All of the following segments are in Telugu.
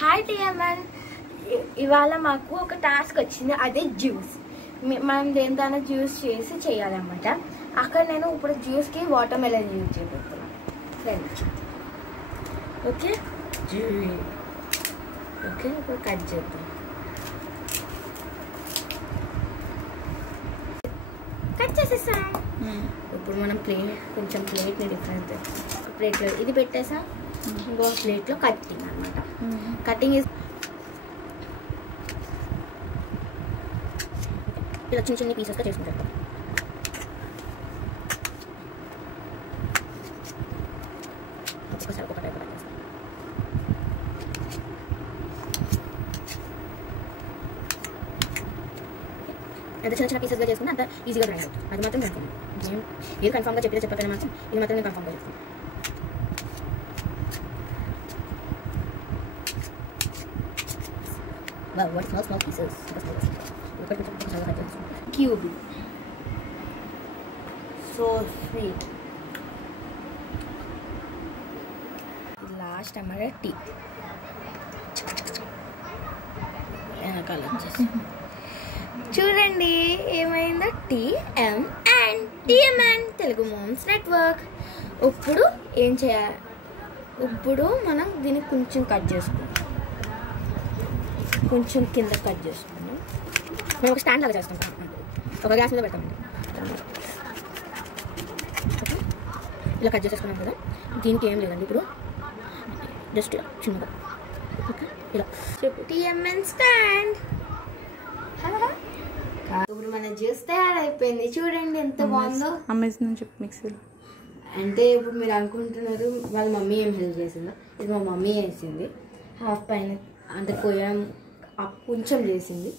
హాయ్ టిఎంఎన్. ఇవాళ మాకు ఒక టాస్క్ వచ్చింది, అదే జ్యూస్. మనం దేనితోనైనా జ్యూస్ చేసి చేయాలన్నమాట. అక్కడ నేను ఇప్పుడు జ్యూస్కి వాటర్ మెలన్ యూజ్ చేయబోతున్నాను. ఓకే ఓకే, ఇప్పుడు కట్ చేద్దాం. కట్ చేసేసాం. ఇప్పుడు మనం కొంచెం ప్లేట్ని డిఫరెంట్ ప్లేట్లో ఇది పెట్టేసాం. ఇంకో ప్లేట్లో కట్టింగ్ అనమాట. కటింగ్ ఇలా చిన్న చిన్న పీసెస్గా చేసుకుంటాం. ఒక్కొక్కసారి ఒక్కొక్క టైప్ చేస్తాం. అంత చిన్న చిన్న పీసెస్గా చేసుకుని అంత ఈజీగా గ్రైండ్ అవుతుంది. అది మాత్రం కన్ఫర్మ్. ఏది కన్ఫర్మ్గా చెప్పకపోయినా మాత్రం ఇది మాత్రం నేను కన్ఫర్మ్గా చెప్తాను. Wow, what small pieces. Cube. So sweet. Last हमारा टी. చూడండి ఏమైందో. టిఎంఎన్ తెలుగు మామ్స్ నెట్వర్క్. ఇప్పుడు ఏం చేయాలి? ఇప్పుడు మనం దీన్ని కొంచెం కట్ చేసుకుంటాం. కొంచెం కింద కట్ చేసుకున్నాం. మేము ఒక స్టాండ్ లాగా చేసుకుంటాం. ఒక గ్యాస్ మీద పెడతామండి. ఇలా కట్ చేసేసుకున్నాం కదా. దీనికి ఏం లేదండి, ఇప్పుడు జస్ట్ చిన్నగా ఓకే ఇలా టిఎంఎన్ స్టాండ్. ఇప్పుడు మన జ్యూస్ తయారైపోయింది. చూడండి ఎంత బాగుందో. అమెజాన్ నుంచి మిక్సీలో. అంటే ఇప్పుడు మీరు అనుకుంటున్నారు వాళ్ళ మమ్మీ ఏం హెల్ప్ చేసిందో. ఇది మా మమ్మీ వేసింది. హాఫ్ పైన అంటే పోయడం కొంచెం చేసింది.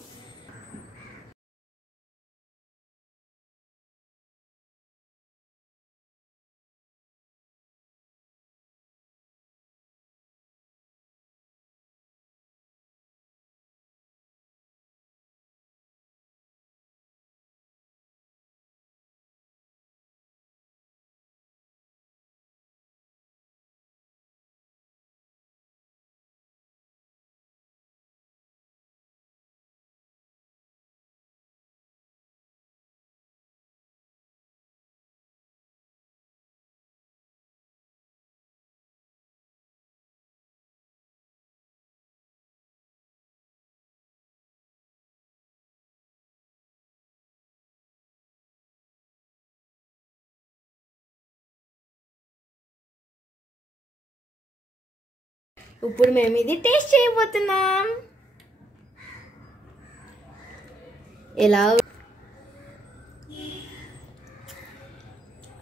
ఇప్పుడు మేము ఇది టేస్ట్ చేయబోతున్నాం. ఎలా?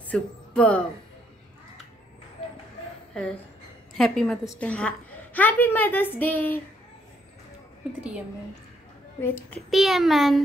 Super. Happy mother's day. Happy mother's day with TMN. With టిఎంఎన్.